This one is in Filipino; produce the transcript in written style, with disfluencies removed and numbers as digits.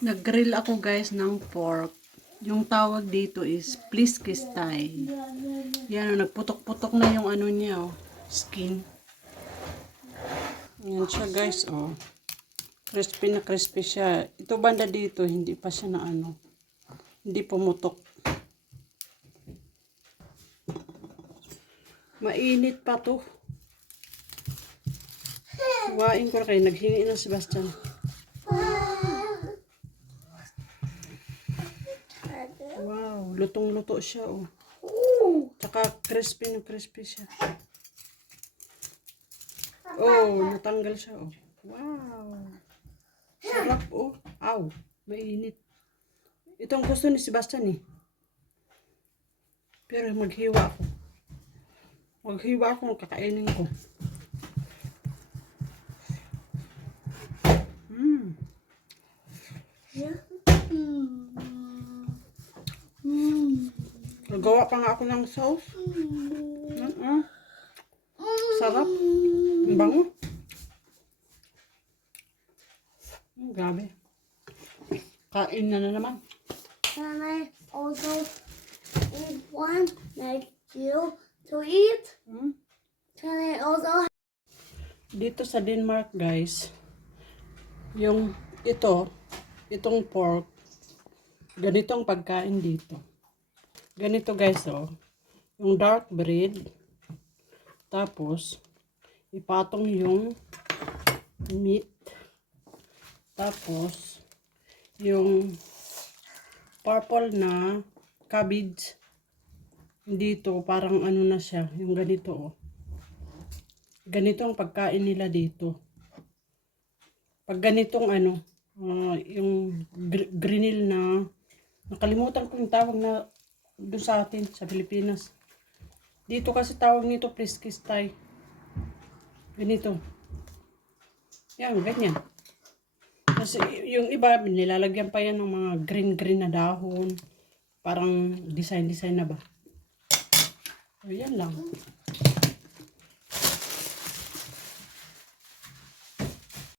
Nag-grill ako guys ng pork. Yung tawag dito is pliskistay. Yan, nagputok-putok na yung ano niya, oh, skin. Yan siya guys, oh. Crispy na crispy siya. Ito banda dito, hindi pa siya na ano. Hindi pumutok. Mainit pa to. Huwain ko na kayo. Naghingi na si Sebastian. Wow, lutong-luto siya, oh. Tsaka crispy na crispy siya. Oh, natanggal siya, oh. Wow. Sarap, oh. Aw, mainit. Ito ang gusto ni Sebastian, eh. Pero maghiwa ako. Maghiwa ako, kakainin ko. Nagawa pa nga ako ng sauce. Sarap. Ang bango. Grabe. Kain na naman. Can I also eat one like you to eat? Can I also? Dito sa Denmark, guys, yung itong pork, ganitong pagkain dito. Ganito guys, oh. Yung dark bread. Tapos, ipatong yung meat. Tapos, yung purple na cabbage. Dito, parang ano na siya. Yung ganito, oh. Ganito ang pagkain nila dito. Pag ganitong ano, yung grinil na, nakalimutan ko yung tawag na doon sa atin, sa Pilipinas. Dito kasi tawag nito pliskistay. Ganito. Yan, ganyan. Kasi yung iba, nilalagyan pa yan ng mga green na dahon. Parang design na ba? O, yan lang.